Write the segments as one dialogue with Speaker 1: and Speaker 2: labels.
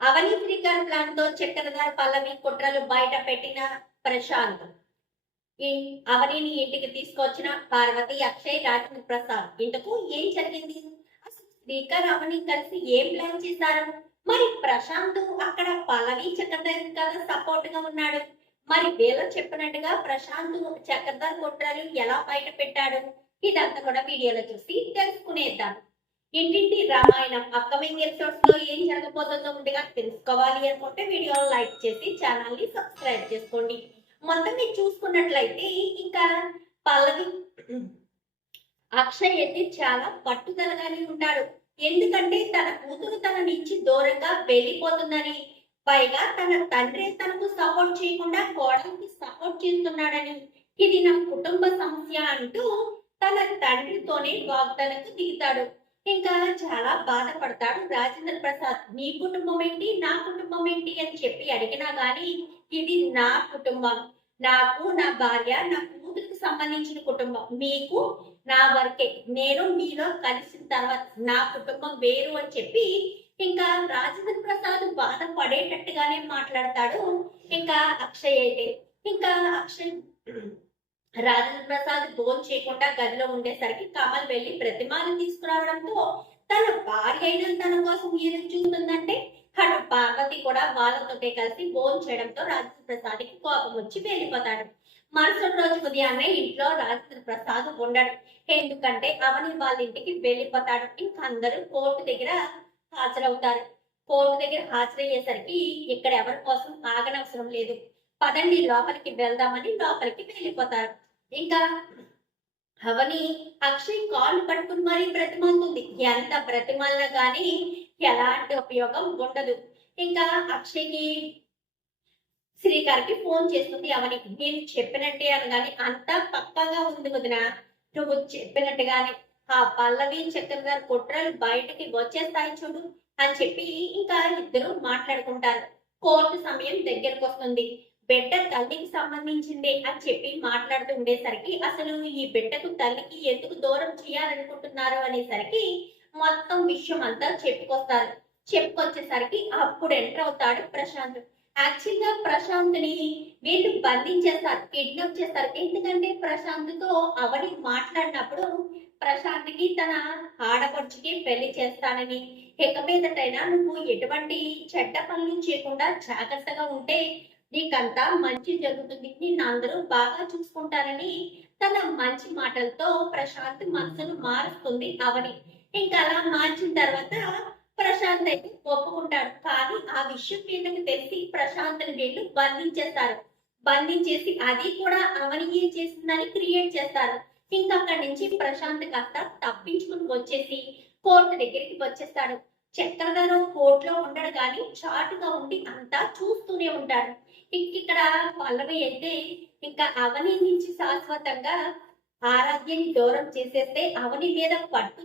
Speaker 1: అవని శ్రీకాంత్ ప్లాన్తో చక్రధార పల్లవి కుట్రలు బయట పెట్టిన ప్రశాంత్. ఈ అవనిని ఇంటికి తీసుకొచ్చిన పార్వతి అక్షయ్ రాజేంద్ర ప్రసాద్. ఇంతకు ఏం జరిగింది? శ్రీకర్ అవని కలిసి ఏం ప్లాన్ చేశారు? మరి ప్రశాంత్ అక్కడ పల్లవి చక్రధర్ కదా సపోర్ట్గా ఉన్నాడు. మరి వీళ్ళు చెప్పినట్టుగా ప్రశాంత్ చక్రధర్ కుట్రలు ఎలా బయట పెట్టాడు? ఇదంతా కూడా వీడియోలో చూసి తెలుసుకునేద్దాం. ఇంటింటి రామాయణం అప్కమింగ్ ఎపిసోడ్స్లో ఏం జరగబోతుందో ముందుగా తెలుసుకోవాలి అనుకుంటే వీడియో లైక్ చేసి ఛానల్ని సబ్స్క్రైబ్ చేసుకోండి. మొత్తం మీరు చూసుకున్నట్లయితే ఇంకా పల్లవి అక్షయ్ అయితే చాలా పట్టుదలగానే ఉంటాడు. ఎందుకంటే తన కూతురు తన నుంచి దూరంగా వెళ్ళిపోతుందని పైగా తన తండ్రి తనకు సపోర్ట్ చేయకుండా కోడలికి సపోర్ట్ చేస్తున్నాడని. ఇది నా కుటుంబ సమస్య అంటూ తన తండ్రితోనే వాగ్దానకు దిగుతాడు. ఇంకా చాలా బాధపడతాడు రాజేంద్ర ప్రసాద్. నీ కుటుంబం ఏంటి? నా కుటుంబం ఏంటి? అని చెప్పి అడిగినా గాని ఇది నా కుటుంబం. నాకు నా భార్య నా కూతురికి సంబంధించిన కుటుంబం. మీకు నా వరకే. నేను మీలో కలిసిన తర్వాత నా కుటుంబం వేరు అని చెప్పి ఇంకా రాజేంద్ర ప్రసాద్ బాధపడేటట్టుగానే మాట్లాడతాడు ఇంకా అక్షయ్ అయితే. ఇంకా అక్షయ్ రాజేంద్ర ప్రసాద్ భోజనం చేయకుండా గదిలో ఉండేసరికి కమల్ వెళ్ళి ప్రతిమాను తీసుకురావడంతో తన భార్య అయిన తన కోసం ఎదురు చూస్తుందంటే అటు పార్వతి కూడా వాళ్ళతోటే కలిసి భోజనం చేయడంతో రాజేంద్ర ప్రసాద్కి కోపం వచ్చి వెళ్ళిపోతాడు. మరుసటి రోజు ఉదయాన్నే ఇంట్లో రాజేంద్ర ప్రసాద్ ఉండడు. ఎందుకంటే అవని వాళ్ళ ఇంటికి వెళ్ళిపోతాడు. ఇంకా అందరూ కోర్టు దగ్గర హాజరవుతారు. కోర్టు దగ్గర హాజరయ్యేసరికి ఇక్కడ ఎవరి కోసం ఆగనవసరం లేదు. పదండి లోపలికి వెళ్దామని లోపలికి వెళ్ళిపోతారు. ఇంకా? అవని అక్షయ్ కాళ్ళు పట్టుకుని మరీ బ్రతిమాలుతుంది. ఎంత బ్రతిమాలినా కానీ ఎలాంటి ఉపయోగం ఉండదు. ఇంకా అక్షయ్కి శ్రీకారికి ఫోన్ చేస్తుంది అవని. నేను చెప్పినట్టే అనగాని అంతా పక్కాగా ఉంది వదిన. నువ్వు చెప్పినట్టుగానే ఆ పల్లవి గారి కుట్రలు బయటకి వచ్చేస్తాయి చూడు అని చెప్పి ఇంకా ఇద్దరు మాట్లాడుకుంటారు. కోర్టు సమయం దగ్గరకు వస్తుంది బిడ్డ తల్లికి సంబంధించింది అని చెప్పి మాట్లాడుతూ ఉండేసరికి అసలు ఈ బిడ్డకు తల్లికి ఎందుకు దూరం చేయాలనుకుంటున్నారు అనేసరికి మొత్తం విషయం అంతా చెప్పుకొస్తారు. చెప్పుకొచ్చేసరికి అప్పుడు ఎంటర్ అవుతాడు ప్రశాంత్. యాక్చువల్గా ప్రశాంత్ని వీళ్ళు బంధించేస్తారు కిడ్నాప్ చేస్తారు. ఎందుకంటే ప్రశాంత్తో అవని మాట్లాడినప్పుడు ప్రశాంత్కి తన ఆడపడుచుకి పెళ్ళి చేస్తానని. ఇక మీదటైనా నువ్వు ఎటువంటి చెడ్డ పనులు చేయకుండా జాగ్రత్తగా ఉంటే నీకంతా మంచి జరుగుతుంది. నిన్ను అందరూ బాగా చూసుకుంటారని తన మంచి మాటలతో ప్రశాంత్ మనసును మారుస్తుంది అవని. ఇంకా అలా మార్చిన తర్వాత ప్రశాంత్ అయితే ఒప్పుకుంటాడు. కానీ ఆ విషయం వీళ్ళకి తెలిసి ప్రశాంత్ని వీళ్ళు బంధించేస్తారు. బంధించేసి అది కూడా అవని ఏం చేసిందని క్రియేట్ చేస్తారు. ఇంకా అక్కడి నుంచి ప్రశాంత్ కాస్త తప్పించుకుని వచ్చేసి కోర్టు దగ్గరికి వచ్చేస్తాడు. చక్రధరం కోర్టులో ఉండడు కానీ చాటుగా ఉండి అంతా చూస్తూనే ఉంటాడు. ఇక్కడ పల్లవి అయితే ఇంకా అవని నుంచి శాశ్వతంగా ఆరాధ్యని దూరం చేసేస్తే అవని మీద పట్టు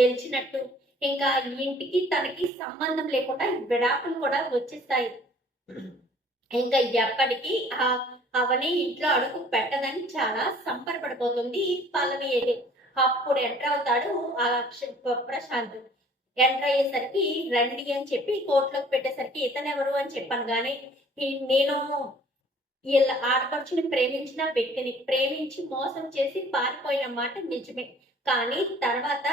Speaker 1: గెలిచినట్టు. ఇంకా ఇంటికి తనకి సంబంధం లేకుండా విడాకులు కూడా వచ్చేస్తాయి. ఇంకా ఎప్పటికీ ఆ అవని ఇంట్లో అడుగు పెట్టదని చాలా సంబరపడిపోతుంది పల్లవి అయితే. అప్పుడు ఎంటర్ అవుతాడు ఆ అక్ష- ప్రశాంత్. ఎంటర్ అయ్యేసరికి రండి అని చెప్పి కోర్టులోకి పెట్టేసరికి ఇతను ఎవరు అని చెప్పాను. కానీ నేను వీళ్ళ ఆడపడుచుని ప్రేమించిన వ్యక్తిని ప్రేమించి మోసం చేసి పారిపోయిన మాట నిజమే. కానీ తర్వాత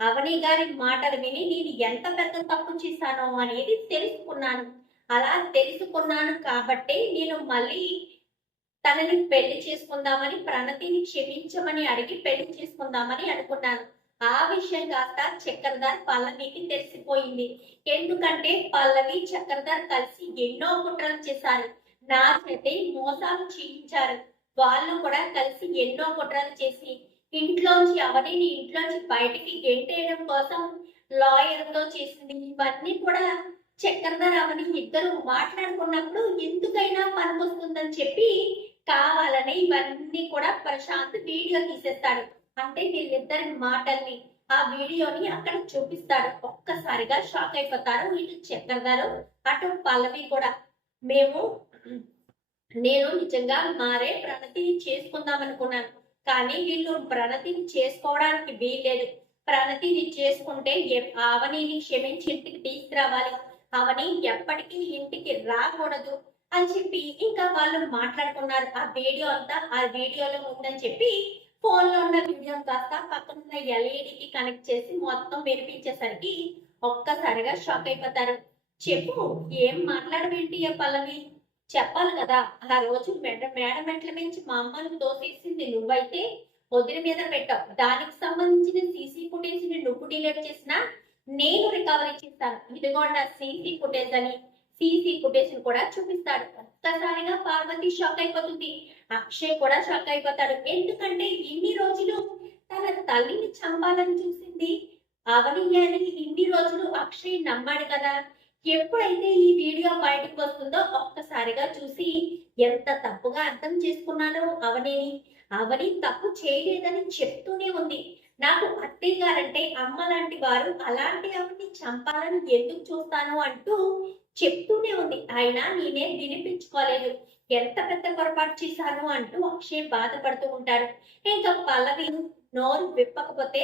Speaker 1: అవని గారి మాటలు విని నేను ఎంత పెద్ద తప్పు చేశానో అనేది తెలుసుకున్నాను. అలా తెలుసుకున్నాను కాబట్టి నేను మళ్ళీ తనని పెళ్ళి చేసుకుందామని ప్రణతిని క్షమించమని అడిగి పెళ్ళి చేసుకుందామని అనుకున్నాను. ఆ విషయం కాస్త చక్రధర్ పల్లవికి తెలిసిపోయింది. ఎందుకంటే పల్లవి చక్రధర్ కలిసి ఎన్నో కుట్రలు చేశారు. నా చేతే మోసాలు చేయించారు. వాళ్ళు కూడా కలిసి ఎన్నో కుట్రలు చేసి ఇంట్లోంచి అవనిని ఇంట్లోంచి బయటికి గెంటేయడం కోసం లాయర్తో చేసింది. ఇవన్నీ కూడా చక్రధర్ అవని ఇద్దరు మాట్లాడుకున్నప్పుడు ఎందుకైనా పనికొస్తుందని చెప్పి కావాలని ఇవన్నీ కూడా ప్రశాంత్ వీడియో తీసేస్తాడు. అంటే వీళ్ళిద్దరి మాటల్ని ఆ వీడియోని అక్కడ చూపిస్తాడు. ఒక్కసారిగా షాక్ అయిపోతారు ఇటు చక్రధరు అటు పల్లవి కూడా. మేము నేను నిజంగా మారే ప్రణతిని చేసుకుందాం అనుకున్నాను కానీ వీళ్ళు ప్రణతిని చేసుకోవడానికి వీల్లేదు. ప్రణతిని చేసుకుంటే ఎ- ఆవనిని క్షమించి ఇంటికి తీసుకురావాలి. అవని ఎప్పటికీ ఇంటికి రాకూడదు అని చెప్పి ఇంకా వాళ్ళు మాట్లాడుకున్నారు. ఆ వీడియో అంతా ఆ వీడియోలో ఉందని చెప్పి ఫోన్లో ఉన్న వీడియో కాస్త పక్కన ఉన్న ఎల్ఈడికి కనెక్ట్ చేసి మొత్తం వినిపించేసరికి ఒక్కసారిగా షాక్ అయిపోతారు. చెప్పు ఏం మాట్లాడవేంటి పల్లవి? చెప్పాలి కదా ఆ రోజు మేడ మేడ మెట్ల మించి మా అమ్మను తోసేసింది. నువ్వైతే వదిలి మీద పెట్టావు. దానికి సంబంధించిన సీసీ ఫుటేజ్ని నువ్వు డిలీట్ చేసినా నేను రికవరీ చేస్తాను. ఇదిగో సీసీ ఫుటేజ్ అని సీసీ ఫుటేజ్ కూడా చూపిస్తాడు. ఒక్కసారిగా పార్వతి షాక్ అయిపోతుంది. అక్షయ్ కూడా షాక్ అయిపోతాడు. ఎందుకంటే ఇన్ని రోజులు తన తల్లిని చంపాలని చూసింది అవని ఇన్ని రోజులు అక్షయ్ నమ్మాడు కదా. ఎప్పుడైతే ఈ వీడియో బయటకు వస్తుందో ఒక్కసారిగా చూసి ఎంత తప్పుగా అర్థం చేసుకున్నానో అవనిని. అవని తప్పు చేయలేదని చెప్తూనే ఉంది. నాకు అత్తయ్య గారంటే అమ్మ లాంటి వారు అలాంటి ఆవిడ్ని చంపాలని ఎందుకు చూస్తాను అంటూ చెప్తూనే ఉంది. అయినా నేనే వినిపించుకోలేదు. ఎంత పెద్ద పొరపాటు చేశాను అంటూ అక్షయ్ బాధపడుతూ ఉంటాడు. ఇంకా పల్లవి నోరు విప్పకపోతే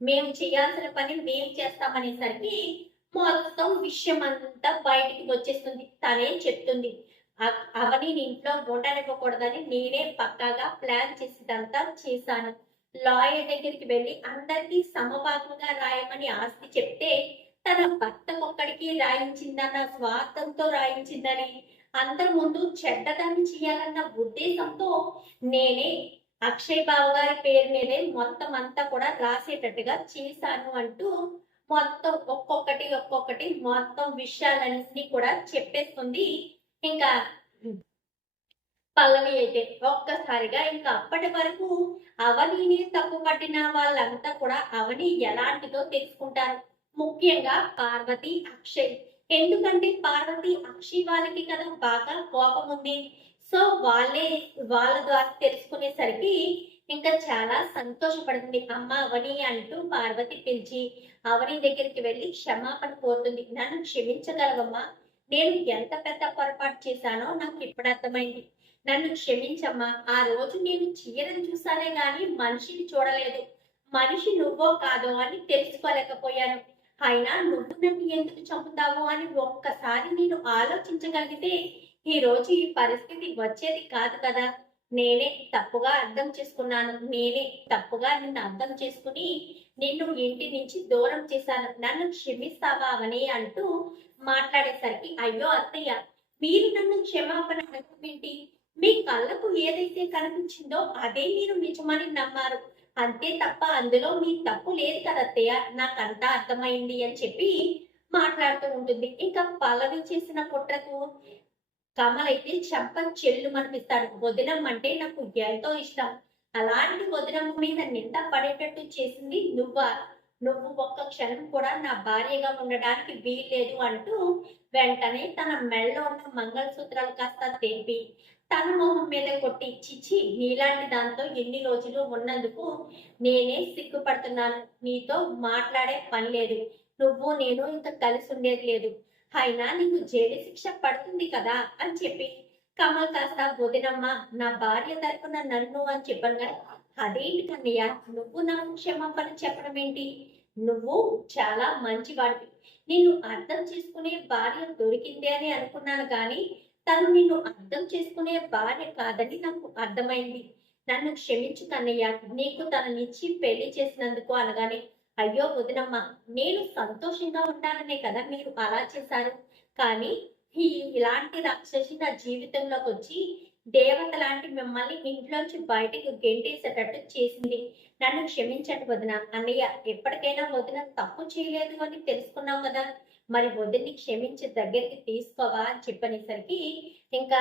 Speaker 1: మేము చేయాల్సిన పని మేము చేస్తామనేసరికి మొత్తం విషయం అంతా బయటికి వచ్చేస్తుంది. తనే చెప్తుంది అవని ఇంట్లో ఉండనివ్వకూడదని నేనే పక్కాగా ప్లాన్ చేసేదంతా చేశాను. లాయర్ దగ్గరికి వెళ్ళి అందరికీ సమభాగంగా రాయమని ఆస్తి చెప్తే తన భర్త ఒక్కడికి రాయించిందన్న స్వార్థంతో రాయించిందని అందరి ముందు చెడ్డదాన్ని చేయాలన్న ఉద్దేశంతో నేనే అక్షయ్ బాబు గారి పేరు మీదే మొత్తం అంతా కూడా రాసేటట్టుగా చేశాను అంటూ మొత్తం ఒక్కొక్కటి ఒక్కొక్కటి మొత్తం విషయాలన్నీ కూడా చెప్పేస్తుంది. ఇంకా పల్లవి అయితే ఒక్కసారిగా ఇంకా అప్పటి వరకు అవనిని తప్పు పట్టిన వాళ్ళంతా కూడా అవని ఎలాంటిదో తెలుసుకుంటారు. ముఖ్యంగా పార్వతి అక్షయ్. ఎందుకంటే పార్వతి అక్షయ్ వాళ్ళకి కదా బాగా కోపం ఉంది సో వాళ్ళే వాళ్ళ ద్వారా తెలుసుకునేసరికి ఇంకా చాలా సంతోషపడుతుంది. అమ్మ అవని అంటూ పార్వతి పిలిచి అవని దగ్గరికి వెళ్ళి క్షమాపణ కోరుతుంది. నన్ను క్షమించగలవమ్మా. నేను ఎంత పెద్ద పొరపాటు చేశానో నాకు ఇప్పుడు అర్థమైంది. నన్ను క్షమించమ్మా. ఆ రోజు నేను చీరను చూసానే గాని మనిషిని చూడలేదు. మనిషి నువ్వో కాదో అని తెలుసుకోలేకపోయాను. అయినా నువ్వు నన్ను ఎందుకు చంపుతావు అని ఒక్కసారి నేను ఆలోచించగలిగితే ఈ రోజు ఈ పరిస్థితి వచ్చేది కాదు కదా. నేనే తప్పుగా అర్థం చేసుకున్నాను. నేనే తప్పుగా నిన్ను అర్థం చేసుకుని నిన్ను ఇంటి నుంచి దూరం చేశాను. నన్ను క్షమిస్తావా అని అంటూ మాట్లాడేసరికి అయ్యో అత్తయ్య మీరు నన్ను క్షమాపణ అడగమేంటి మీ కళ్ళకు ఏదైతే కనిపించిందో అదే మీరు నిజమని నమ్మారు. అంతే తప్ప అందులో మీ తప్పు లేదు కదత్తయ్య నాకంతా అర్థమైంది అని చెప్పి మాట్లాడుతూ ఉంటుంది. ఇంకా పల్లవి చేసిన కుట్రకు కమల్ అయితే చెంప చెల్లు మనిపిస్తాడు వదినం అంటే నాకు ఎంతో ఇష్టం. అలాంటి వదినం మీద నింద పడేటట్టు చేసింది నువ్వా? నువ్వు ఒక్క క్షణం కూడా నా భార్యగా ఉండడానికి వీల్లేదు అంటూ వెంటనే తన మెళ్ళలో ఉన్న మంగళసూత్రాలు కాస్త తెంపి తన మొహం మీద కొట్టి చిచ్చి నీలాంటి దాంతో ఎన్ని రోజులు ఉన్నందుకు నేనే సిగ్గుపడుతున్నాను. నీతో మాట్లాడే పని లేదు. నువ్వు నేను ఇంకా కలిసి ఉండేది లేదు. అయినా నీకు జైలు శిక్ష పడుతుంది కదా అని చెప్పి కమల్ కాస్త వదినమ్మ నా భార్య తరపున నన్ను అని చెప్పాను కానీ అదేంటి కన్నయ్య నువ్వు నాకు క్షమాపణ చెప్పడం ఏంటి? నువ్వు చాలా మంచివాడివి. నిన్ను అర్థం చేసుకునే భార్య దొరికింది అని అనుకున్నాను కానీ తను నిన్ను అర్థం చేసుకునే భార్య కాదని నాకు అర్థమైంది. నన్ను క్షమించు కన్నయ్య నీకు తననిచ్చి పెళ్ళి చేసినందుకు అనగానే అయ్యో వదినమ్మ నేను సంతోషంగా ఉండాలనే కదా మీరు అలా చేశారు. కానీ ఈ ఇలాంటి రాక్షసి నా జీవితంలోకి వచ్చి దేవత లాంటి మిమ్మల్ని ఇంట్లోంచి బయటకు గెంటేసేటట్టు చేసింది. నన్ను క్షమించండి వదిన. అన్నయ్య ఎప్పటికైనా వదిన తప్పు చేయలేదు అని తెలుసుకున్నావు కదా. మరి వదిన్ని క్షమించి దగ్గరికి తీసుకోవా అని చెప్పనేసరికి ఇంకా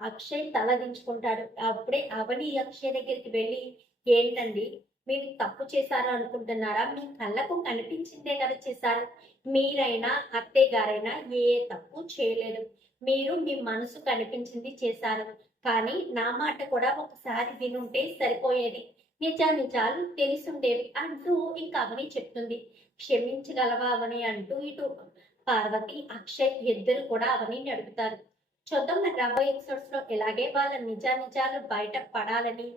Speaker 1: అక్షయ్ తల దించుకుంటాడు. అప్పుడే అవని అక్షయ్ దగ్గరికి వెళ్ళి ఏంటండి? మీరు తప్పు చేశారు అనుకుంటున్నారా? మీ కళ్ళకు కనిపించిందే కదా చేశారు. మీరైనా అత్తయ్య గారైనా ఏ తప్పు చేయలేదు. మీరు మీ మనసు కనిపించింది చేశారు. కానీ నా మాట కూడా ఒకసారి వినుంటే సరిపోయేది. నిజా నిజాలు తెలిసుండేవి అంటూ ఇంకా అవని చెప్తుంది. క్షమించగలవా అవని? అంటూ ఇటు పార్వతి అక్షయ్ ఇద్దరు కూడా అవని నడుపుతారు. చూద్దాం మన రాబోయే ఎపిసోడ్స్లో ఇలాగే వాళ్ళ నిజా నిజాలు బయట పడాలని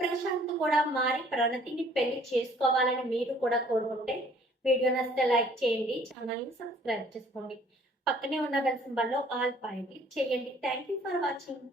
Speaker 1: ప్రశాంత్ కూడా మారి ప్రణతిని పెళ్ళి చేసుకోవాలని మీరు కూడా కోరుకుంటే వీడియో నచ్చితే లైక్ చేయండి ఛానల్ని సబ్స్క్రైబ్ చేసుకోండి. పక్కనే ఉన్న బెల్ సింబల్లో ఆల్ పై క్లిక్ చేయండి. Thank you for watching.